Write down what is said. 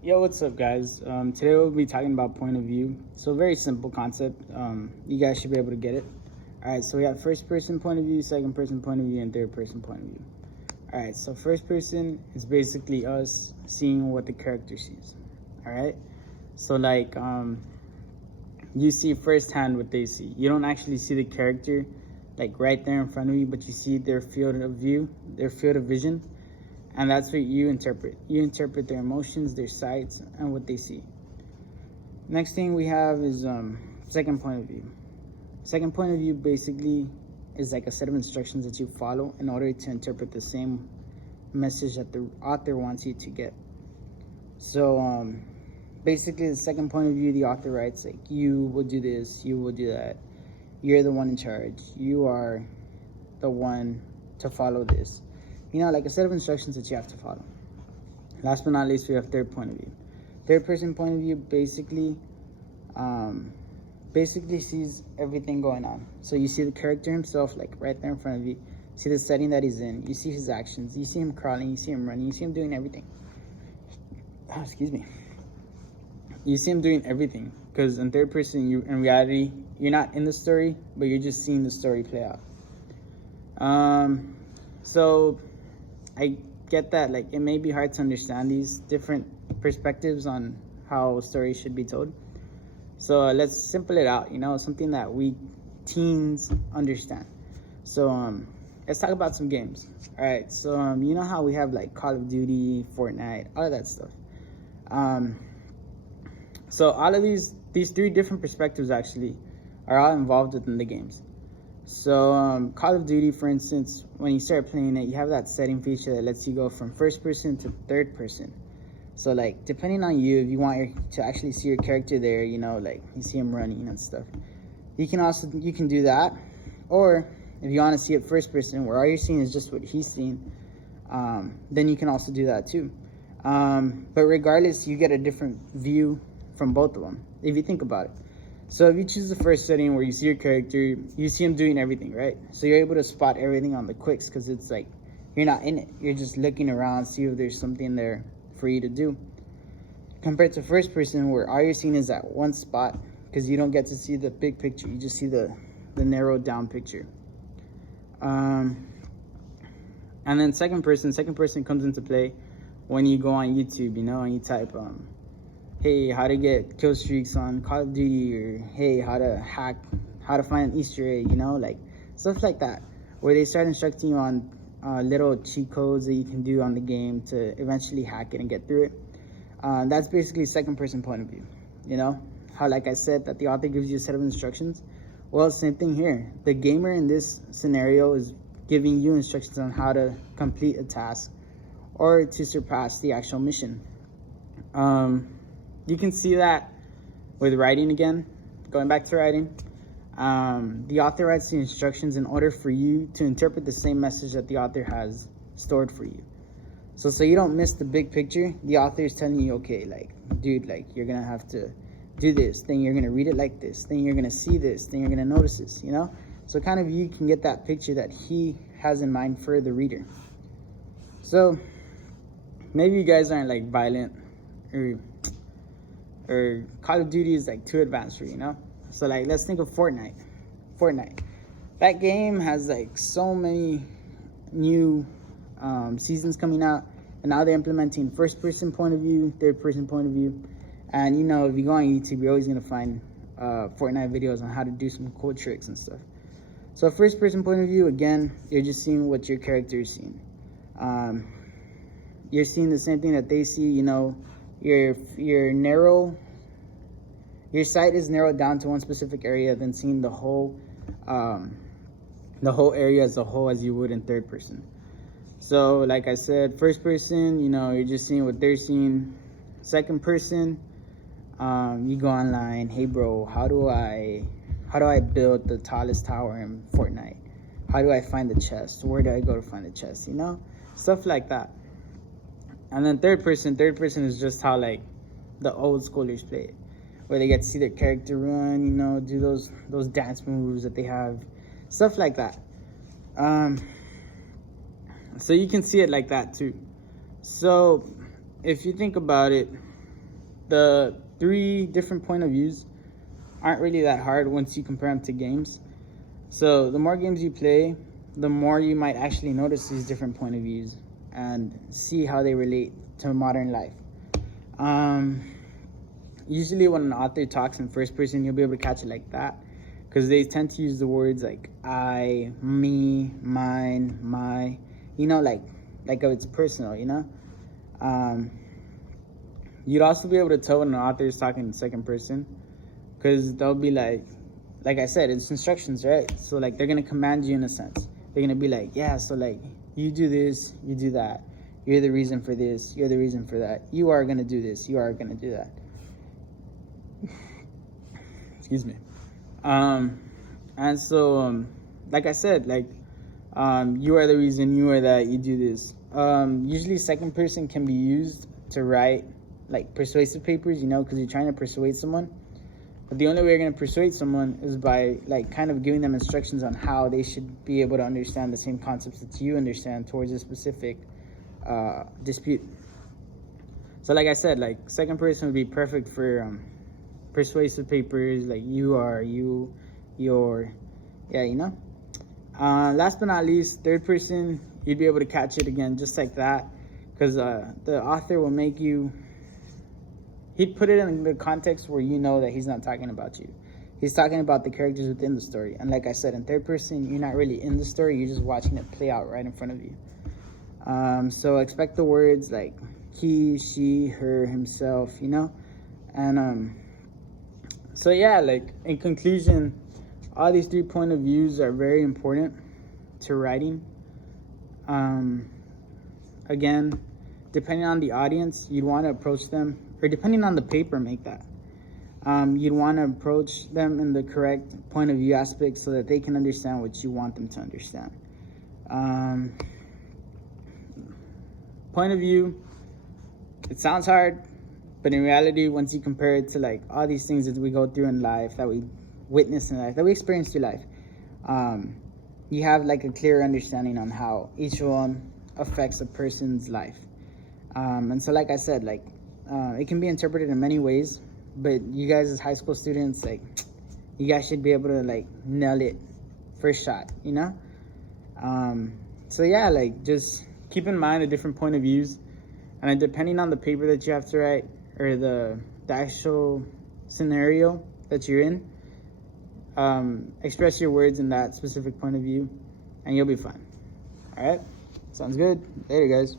Yo, what's up, guys? Today we'll be talking about point of view. So, very simple concept. You guys should be able to get it. All right, so we have first person point of view, second person point of view, and third person point of view. All right, so first person is basically us seeing what the character sees. All right, so you see firsthand what they see. You don't actually see the character like right there in front of you, but you see their field of view, their field of vision, and that's what you interpret. You interpret their emotions, their sights, and what they see. Next thing we have is second point of view. Second point of view basically is like a set of instructions that you follow in order to interpret the same message that the author wants you to get. So basically, the second point of view, the author writes like, you will do this, you will do that, you're the one in charge, you are the one to follow this, like a set of instructions that you have to follow. Last but not least, we have third point of view. Third person point of view basically sees everything going on. So you see the character himself like right there in front of you, see the setting that he's in, you see his actions, you see him crawling, you see him running, you see him doing everything. Excuse me. You see him doing everything, because in third person, in reality, you're not in the story, but you're just seeing the story play out. So I get that like it may be hard to understand these different perspectives on how stories should be told. So let's simple it out, something that we teens understand. So let's talk about some games. All right, so you know how we have like Call of Duty, Fortnite, all of that stuff. So all of these three different perspectives actually are all involved within the games. So Call of Duty, for instance, when you start playing it, you have that setting feature that lets you go from first person to third person. So like depending on you, if you want to actually see your character there, like you see him running and stuff, you can do that. Or if you want to see it first person, where all you're seeing is just what he's seeing, then you can also do that too. But regardless, you get a different view from both of them, if you think about it. So if you choose the first setting where you see your character, you see him doing everything, right? So you're able to spot everything on the quicks, because it's like you're not in it. You're just looking around, see if there's something there for you to do. Compared to first person, where all you're seeing is that one spot, because you don't get to see the big picture. You just see the narrowed down picture. And then second person comes into play when you go on YouTube, and you type hey, how to get kill streaks on Call of Duty, or hey, how to find an Easter egg, like stuff like that, where they start instructing you on little cheat codes that you can do on the game to eventually hack it and get through it. That's basically second person point of view. How, like I said, that the author gives you a set of instructions. Well, same thing here. The gamer in this scenario is giving you instructions on how to complete a task or to surpass the actual mission. You can see that with writing again. Going back to writing, the author writes the instructions in order for you to interpret the same message that the author has stored for you. So you don't miss the big picture. The author is telling you, okay, like, dude, like, you're gonna have to do this, then you're gonna read it like this, then you're gonna see this, then you're gonna notice this, So kind of you can get that picture that he has in mind for the reader. So maybe you guys aren't like violent, or Call of Duty is like too advanced for you, So like let's think of Fortnite. That game has like so many new seasons coming out, and now they're implementing first person point of view, third person point of view. And if you go on YouTube, you're always gonna find Fortnite videos on how to do some cool tricks and stuff. So first person point of view, again, you're just seeing what your character is seeing. You're seeing the same thing that they see. Your sight is narrowed down to one specific area, then seeing the whole area as a whole, as you would in third person. So like I said, first person, you're just seeing what they're seeing. Second person, you go online, hey bro, how do I build the tallest tower in Fortnite? How do I find the chest? Where do I go to find the chest? Stuff like that. And then third person is just how like the old schoolers play it, where they get to see their character run, do those dance moves that they have, stuff like that. So you can see it like that too. So if you think about it, the 3 different point of views aren't really that hard once you compare them to games. So the more games you play, the more you might actually notice these different point of views and see how they relate to modern life. Usually when an author talks in first person, you'll be able to catch it like that, because they tend to use the words like I, me, mine, my, like it's personal, You'd also be able to tell when an author is talking in second person, because they'll be like I said, it's instructions, right? So like they're gonna command you in a sense. They're gonna be like, yeah, so like you do this, you do that. You're the reason for this. You're the reason for that. You are gonna do this. You are gonna do that. Excuse me. And so like I said, you are the reason. You are that. You do this. Usually second person can be used to write like persuasive papers, because you're trying to persuade someone. But the only way you're going to persuade someone is by like kind of giving them instructions on how they should be able to understand the same concepts that you understand towards a specific dispute. So like I said, like second person would be perfect for persuasive papers, like you are, you, your, yeah, last but not least, third person, you'd be able to catch it again just like that, because the author will make you, he'd put it in the context where that he's not talking about you. He's talking about the characters within the story. And like I said, in third person, you're not really in the story. You're just watching it play out right in front of you. So expect the words like he, she, her, himself, And so yeah, like in conclusion, all these 3 point of views are very important to writing. Again, depending on the audience, you'd want to approach them, or depending on the paper, make that. You'd want to approach them in the correct point of view aspect so that they can understand what you want them to understand. Point of view, it sounds hard, but in reality, once you compare it to like all these things that we go through in life, that we witness in life, that we experience through life, you have like a clear understanding on how each one affects a person's life. And so like I said, it can be interpreted in many ways, but you guys as high school students, you guys should be able to nail it first shot, So yeah, just keep in mind the different point of views, and then depending on the paper that you have to write or the actual scenario that you're in, express your words in that specific point of view and you'll be fine. All right, sounds good. Later, guys.